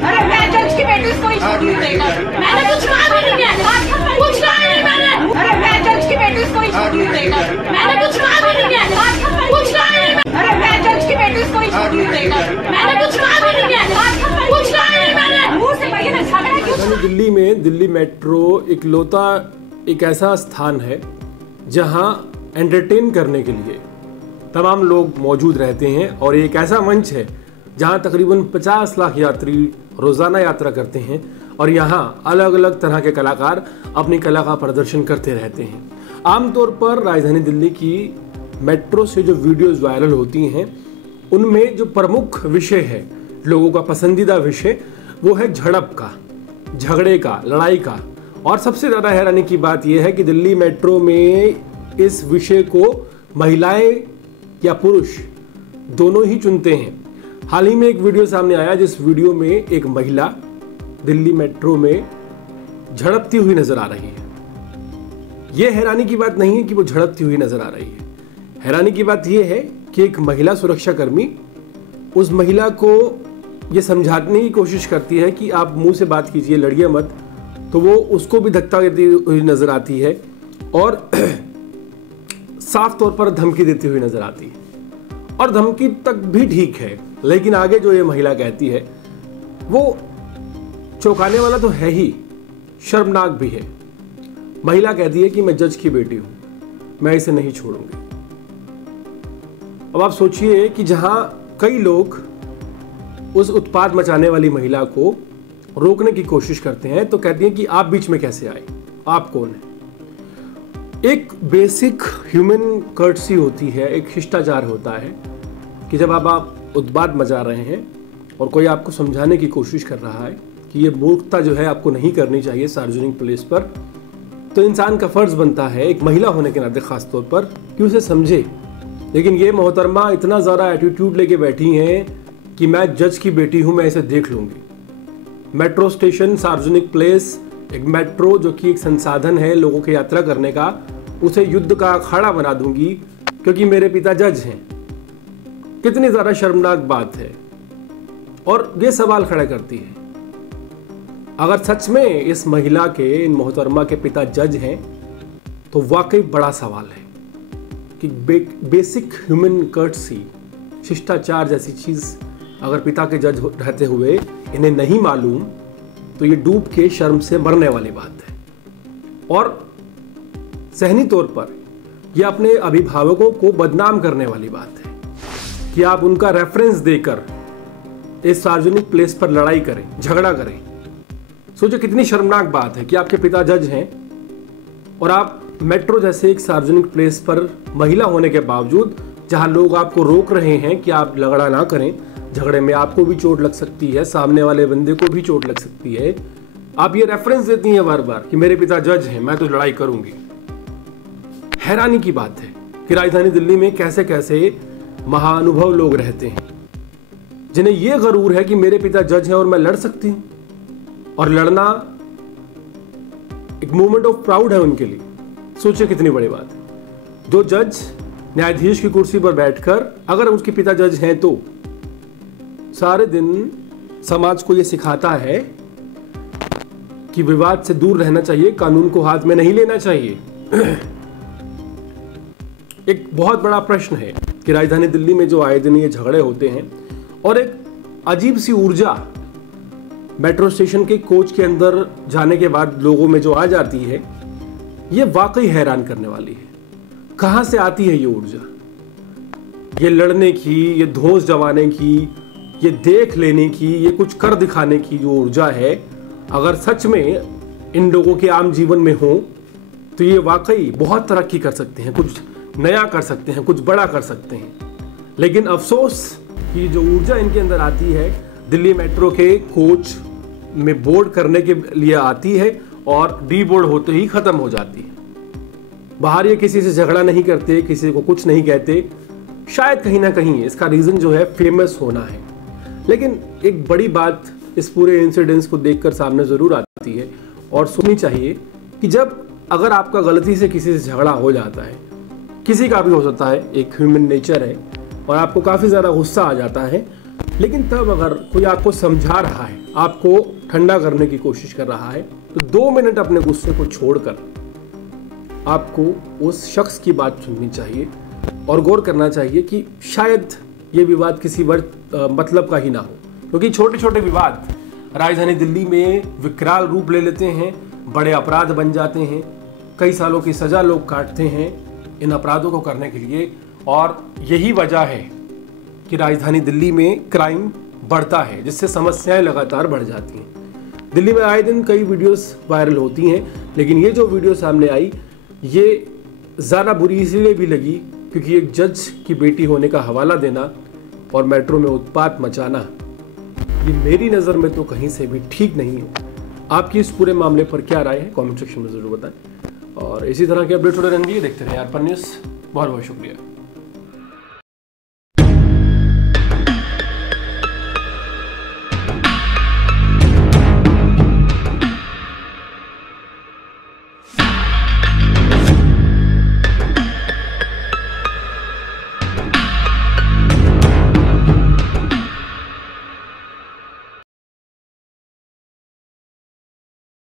अरे मैं जज की बेटी को इंटरव्यू देगा, मैंने कुछ कहा भी नहीं है, कुछ कहा नहीं मैंने। अरे मैं जज की बेटी को इंटरव्यू देगा, मैंने कुछ कहा भी नहीं है, कुछ कहा नहीं। अरे मैं जज की बेटी को इंटरव्यू देगा, मैंने कुछ कहा भी नहीं है, कुछ कहा नहीं मैंने। मुंह से कहिए ना, झगड़ा क्यों? दिल्ली में दिल्ली मेट्रो इकलौता एक ऐसा स्थान है जहां एंटरटेन करने के लिए तमाम लोग मौजूद रहते हैं और एक ऐसा मंच है जहां तकरीबन 50 लाख यात्री रोजाना यात्रा करते हैं और यहां अलग अलग तरह के कलाकार अपनी कला का प्रदर्शन करते रहते हैं। आमतौर पर राजधानी दिल्ली की मेट्रो से जो वीडियोस वायरल होती हैं उनमें जो प्रमुख विषय है, लोगों का पसंदीदा विषय, वो है झड़प का, झगड़े का, लड़ाई का। और सबसे ज़्यादा हैरानी की बात यह है कि दिल्ली मेट्रो में इस विषय को महिलाएं या पुरुष दोनों ही चुनते हैं। हाल ही में एक वीडियो सामने आया जिस वीडियो में एक महिला दिल्ली मेट्रो में झड़पती हुई नजर आ रही है। यह हैरानी की बात नहीं है कि वो झड़पती हुई नजर आ रही है, हैरानी की बात यह है कि एक महिला सुरक्षा कर्मी उस महिला को यह समझाने की कोशिश करती है कि आप मुंह से बात कीजिए, लड़िए मत, तो वो उसको भी धक्का देती हुई नजर आती है और साफ तौर पर धमकी देती हुई नजर आती है। और धमकी तक भी ठीक है, लेकिन आगे जो ये महिला कहती है वो चौंकाने वाला तो है ही, शर्मनाक भी है। महिला कहती है कि मैं जज की बेटी हूं, मैं इसे नहीं छोड़ूंगी। अब आप सोचिए कि जहां कई लोग उस उत्पात मचाने वाली महिला को रोकने की कोशिश करते हैं तो कहती हैं कि आप बीच में कैसे आए, आप कौन है। एक बेसिक ह्यूमन कर्टसी होती है, एक शिष्टाचार होता है कि जब आप उत्पात मचा रहे हैं और कोई आपको समझाने की कोशिश कर रहा है कि ये मूर्खता जो है आपको नहीं करनी चाहिए सार्वजनिक प्लेस पर, तो इंसान का फर्ज बनता है, एक महिला होने के नाते खास तौर पर, कि उसे समझे। लेकिन ये मोहतरमा इतना ज़्यादा एटीट्यूड लेके बैठी हैं कि मैं जज की बेटी हूं, मैं इसे देख लूंगी। मेट्रो स्टेशन, सार्वजनिक प्लेस, एक मेट्रो जो कि एक संसाधन है लोगों के यात्रा करने का, उसे युद्ध का अखाड़ा बना दूंगी क्योंकि मेरे पिता जज हैं। कितनी ज्यादा शर्मनाक बात है। और ये सवाल खड़ा करती है, अगर सच में इस महिला के, इन मोहतरमा के पिता जज हैं तो वाकई बड़ा सवाल है कि बेसिक ह्यूमन कर्टसी, शिष्टाचार जैसी चीज अगर पिता के जज रहते हुए इन्हें नहीं मालूम तो ये डूब के शर्म से मरने वाली बात है। और सहनी तौर पर यह अपने अभिभावकों को बदनाम करने वाली बात है कि आप उनका रेफरेंस देकर इस सार्वजनिक प्लेस पर लड़ाई करें, झगड़ा करें। सोचो कितनी शर्मनाक बात है कि आपके पिता जज हैं और आप मेट्रो जैसे एक सार्वजनिक प्लेस पर महिला होने के बावजूद, जहां लोग आपको रोक रहे हैं कि आप झगड़ा ना करें, झगड़े में आपको भी चोट लग सकती है, सामने वाले बंदे को भी चोट लग सकती है, आप ये रेफरेंस देती हैं बार बार कि मेरे पिता जज हैं, मैं तो लड़ाई करूंगी। हैरानी की बात है कि राजधानी दिल्ली में कैसे कैसे महाअनुभव लोग रहते हैं जिन्हें यह गरूर है कि मेरे पिता जज हैं और मैं लड़ सकती हूं, और लड़ना एक मोमेंट ऑफ प्राउड है उनके लिए। सोचिए कितनी बड़ी बात है। जो जज न्यायाधीश की कुर्सी पर बैठकर अगर उसके पिता जज हैं तो सारे दिन समाज को यह सिखाता है कि विवाद से दूर रहना चाहिए, कानून को हाथ में नहीं लेना चाहिए। एक बहुत बड़ा प्रश्न है कि राजधानी दिल्ली में जो आए दिन ये झगड़े होते हैं और एक अजीब सी ऊर्जा मेट्रो स्टेशन के कोच के अंदर जाने के बाद लोगों में जो आ जाती है, ये वाकई हैरान करने वाली है। कहां से आती है ये ऊर्जा? ये लड़ने की, ये धौंस जमाने की, ये देख लेने की, ये कुछ कर दिखाने की जो ऊर्जा है, अगर सच में इन लोगों के आम जीवन में हो तो ये वाकई बहुत तरक्की कर सकते हैं, कुछ नया कर सकते हैं, कुछ बड़ा कर सकते हैं। लेकिन अफसोस कि जो ऊर्जा इनके अंदर आती है दिल्ली मेट्रो के कोच में बोर्ड करने के लिए आती है और डी बोर्ड होते ही खत्म हो जाती है। बाहर ये किसी से झगड़ा नहीं करते, किसी को कुछ नहीं कहते। शायद कहीं ना कहीं इसका रीजन जो है फेमस होना है। लेकिन एक बड़ी बात इस पूरे इंसिडेंस को देखकर सामने जरूर आती है और सुननी चाहिए कि जब अगर आपका गलती से किसी से झगड़ा हो जाता है, किसी का भी हो सकता है, एक ह्यूमन नेचर है, और आपको काफ़ी ज़्यादा गुस्सा आ जाता है, लेकिन तब अगर कोई आपको समझा रहा है, आपको ठंडा करने की कोशिश कर रहा है, तो 2 मिनट अपने गुस्से को छोड़कर आपको उस शख्स की बात सुननी चाहिए और गौर करना चाहिए कि शायद ये विवाद किसी मतलब का ही ना हो, क्योंकि छोटे छोटे विवाद राजधानी दिल्ली में विकराल रूप ले लेते हैं, बड़े अपराध बन जाते हैं, कई सालों की सजा लोग काटते हैं इन अपराधों को करने के लिए। और यही वजह है कि राजधानी दिल्ली में क्राइम बढ़ता है, जिससे समस्याएं लगातार बढ़ जाती हैं। दिल्ली में आए दिन कई वीडियोस वायरल होती हैं, लेकिन ये जो वीडियो सामने आई ये ज़्यादा बुरी इसलिए भी लगी क्योंकि एक जज की बेटी होने का हवाला देना और मेट्रो में उत्पात मचाना, ये मेरी नज़र में तो कहीं से भी ठीक नहीं है। आपकी इस पूरे मामले पर क्या राय है, कमेंट सेक्शन में ज़रूर बताएं। और इसी तरह के अपडेट होते रहेंगे, देखते रहें यारपन न्यूज़। बहुत बहुत शुक्रिया।